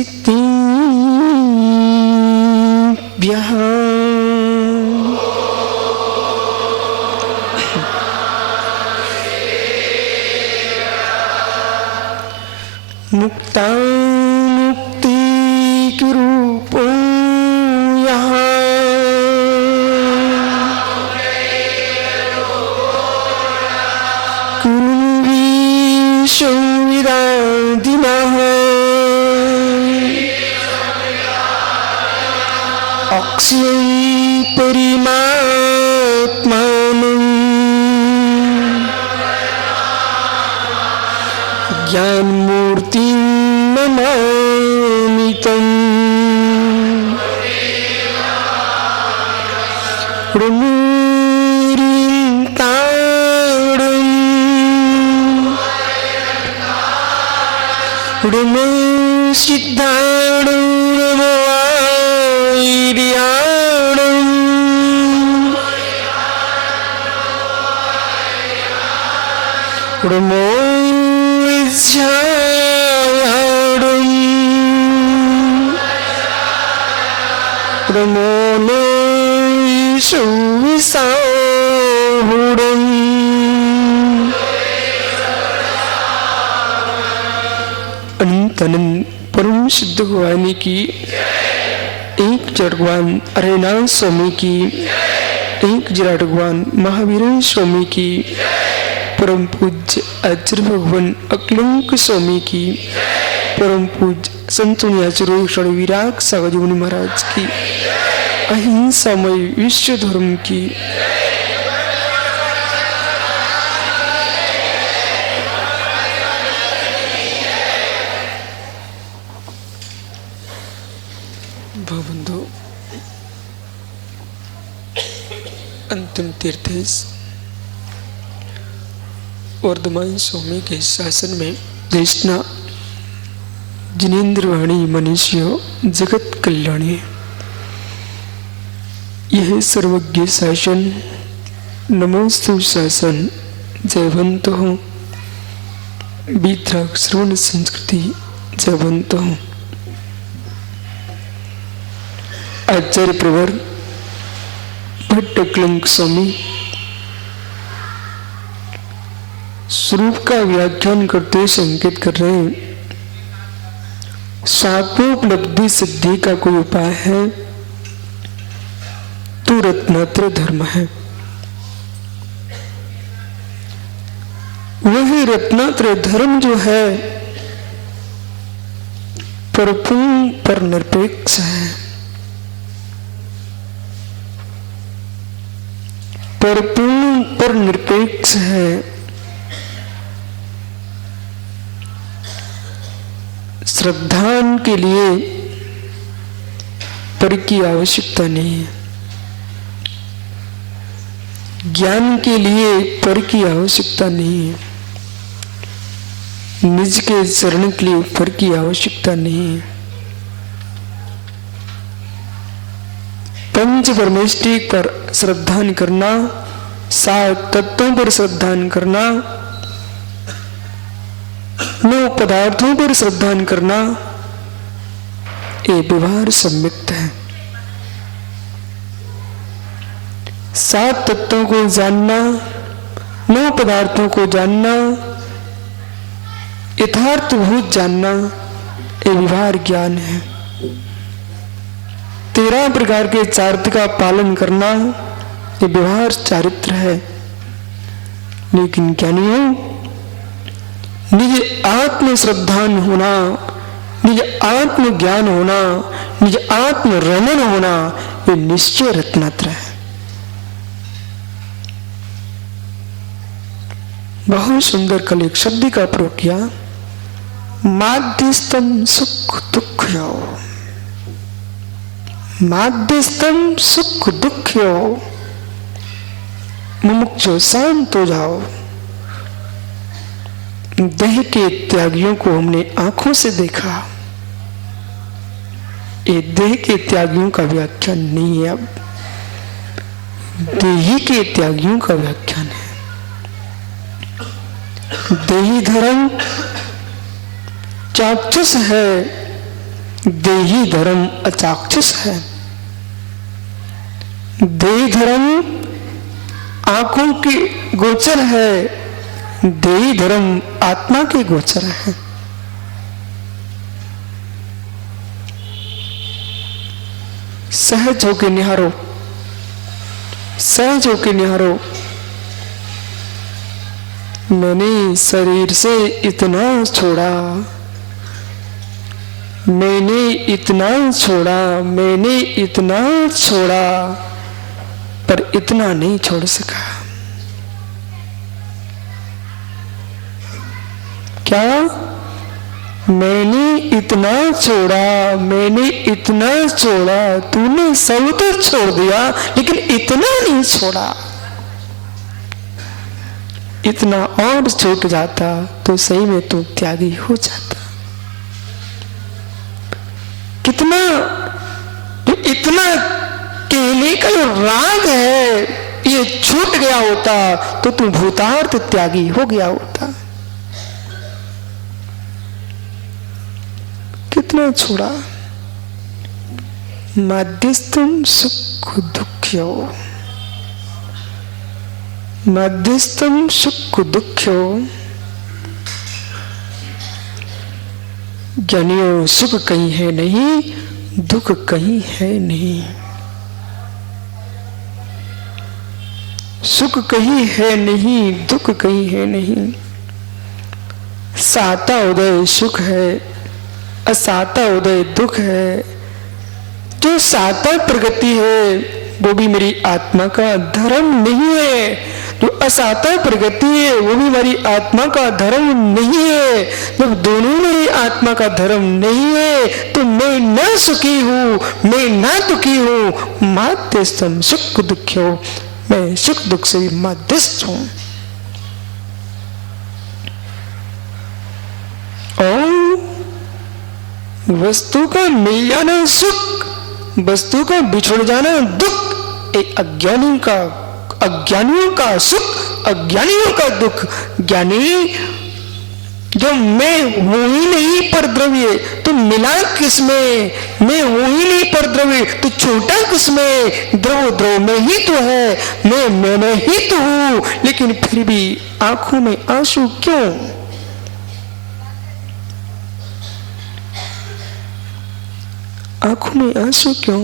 सिद्धिभ्यः मुक्तामुक्तिरूपो यः कुर्वीशोविदादिनः अक्षयं परिमात्मानं ज्ञानमूर्तिं नमामि तम् Ramo Siddhanam Ramo Airiyanam Ramo Vijjayanam Ramo Suvisahuram अनंत परम सिद्ध भगवान की एक जड़वान अरेनाथ स्वामी की एक जड़वान महावीर स्वामी की परम पूज्य आचार्य भगवान अकलंक स्वामी की परम पूज्य संतों आचार्य स्वामी विराग सागर मुनि महाराज की अहिंसामय विश्व धर्म की बंधु अंतिम तीर्थ वर्धमान स्वामी के शासन में देशना जिनेन्द्र वाणी मनुष्य जगत कल्याणी यह सर्वज्ञ शासन नमोस्तु शासन जयवंत हो बीतराग श्रवण संस्कृति जयवंत हो आचार्य प्रवर भट्ट अकलंक स्वामी स्वरूप का व्याख्यान करते संकेत कर रहे हैं स्वात्मोपलब्धि सिद्धि का कोई उपाय है तो रत्नात्र धर्म है। वही रत्नात्र धर्म जो है परिपूर्ण पर निरपेक्ष है, परिपूर्ण पर निरपेक्ष है। श्रद्धान के लिए पर की आवश्यकता नहीं है, ज्ञान के लिए पर की आवश्यकता नहीं है, निज के चरण के लिए पर की आवश्यकता नहीं है। पंच परमेष्टि पर श्रद्धान करना, सात तत्वों पर श्रद्धान करना, 9 पदार्थों पर श्रद्धान करना, ये व्यवहार सम्मिलित है। 7 तत्वों को जानना, 9 पदार्थों को जानना, यथार्थभूत जानना, ये व्यवहार ज्ञान है। 13 प्रकार के चारित्र का पालन करना, ये व्यवहार चारित्र है। लेकिन ज्ञानियों, निज आत्म श्रद्धान होना, निज आत्म ज्ञान होना, निज आत्म रमण होना, ये निश्चय रत्नात्र है। बहुत सुंदर कल एक शब्द का प्रयोग किया, माध्यस्थम सुख दुख्यो, माध्यस्थम सुख दुख्यो, मुमुक्षु शांत हो जाओ। देह के त्यागियों को हमने आंखों से देखा, ये देह के त्यागियों का व्याख्यान नहीं है, अब देही के त्यागियों का व्याख्यान है। देही धर्म चाक्षुष है, देही धर्म अचाक्षुष है। देही धर्म आंखों के गोचर है, देही धर्म आत्मा के गोचर है। सहज होके निहारो, सहज होके निहारो। मैंने शरीर से इतना छोड़ा, मैंने इतना छोड़ा, मैंने इतना छोड़ा, पर इतना नहीं छोड़ सका। क्या? मैंने इतना छोड़ा, मैंने इतना छोड़ा, तूने सब तो छोड़ दिया लेकिन इतना नहीं छोड़ा। इतना और छूट जाता तो सही में तू त्यागी हो जाता। कितना इतना कहने का जो राग है ये छूट गया होता तो तू भूतार्थ त्यागी हो गया होता। कितना छोड़ा। मध्यस्थम सुख दुख्यो, मध्यस्थम सुख दुख्यो। ज्ञानियों सुख कहीं है नहीं, दुख कहीं है नहीं। सुख कहीं है नहीं, दुख कहीं है नहीं। साता उदय सुख है, असाता उदय दुख है। जो साता प्रगति है वो भी मेरी आत्मा का धर्म नहीं है, जो असाता प्रगति है वो भी मेरी आत्मा का धर्म नहीं है। जब दोनों मेरी आत्मा का धर्म नहीं है तो मैं न सुखी हूं, मैं न दुखी हूं। मध्यस्थम सुख दुख्यो, मैं सुख दुख से भी मध्यस्थ हूं। और वस्तु का मिल जाना सुख, वस्तु का बिछुड़ जाना दुख। एक अज्ञानियों का सुख, अज्ञानियों का दुख। ज्ञानी जो मैं हूं ही नहीं पर द्रव्य, तो मिला किसमें? मैं हूं ही नहीं पर द्रव्य, तो छोटा किसमें? द्रव द्रव में ही तो है, मैं में ही तो हूं। लेकिन फिर भी आंखों में आंसू क्यों? आंखों में आंसू क्यों?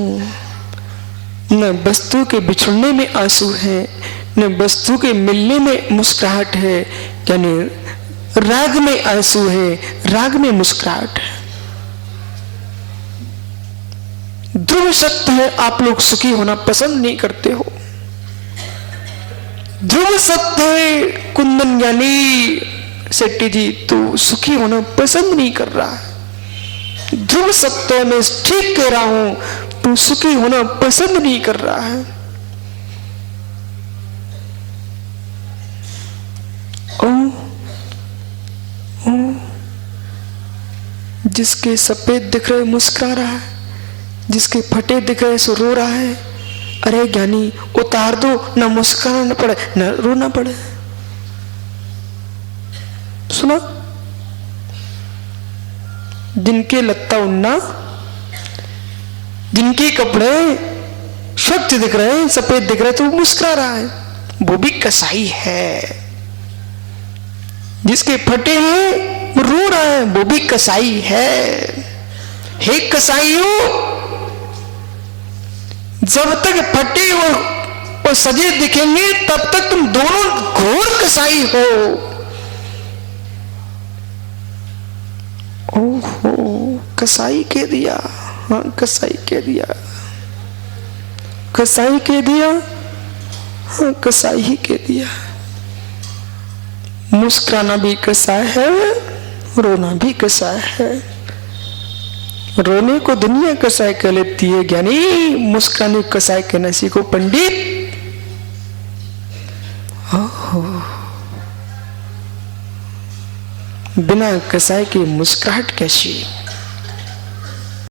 न वस्तु के बिछुड़ने में आंसू है, न वस्तु के मिलने में मुस्कुराहट है। यानी राग में आंसू है, राग में मुस्कुराहट है। ध्रुव सत्य है, आप लोग सुखी होना पसंद नहीं करते हो। ध्रुव सत्य है, कुंदन ज्ञानी शेट्टी जी तो सुखी होना पसंद नहीं कर रहा है। ध्रुव सत्य में ठीक कह रहा हूं, तू सुखी होना पसंद नहीं कर रहा है। जिसके सफेद दिख रहे मुस्कुरा रहा है, जिसके फटे दिख रहे सो रो रहा है। अरे ज्ञानी उतार दो, ना मुस्कुराना पड़े ना रोना पड़े। सुना? जिनके लत्ता उन्ना, जिनके कपड़े स्वच्छ दिख रहे हैं, सफेद दिख रहे हैं, तो वो मुस्कुरा रहा है, वो भी कसाई है। जिसके फटे हैं वो रो रहा है, वो भी कसाई है। हे कसाईयों, जब तक फटे और सजे दिखेंगे तब तक तुम दोनों घोर कसाई हो। ओहो, कसाई कह दिया। हाँ, कसाई कह दिया, कसाई कह दिया। हाँ, कसाई ही कह दिया। मुस्कुराना भी कसाई है, रोना भी कसाई है। रोने को दुनिया कसाई कह लेती है ज्ञानी, मुस्कुराने को कसाई कहना सीखो पंडित। ओहो, बिना कसाई की मुस्कुराहट कैसी?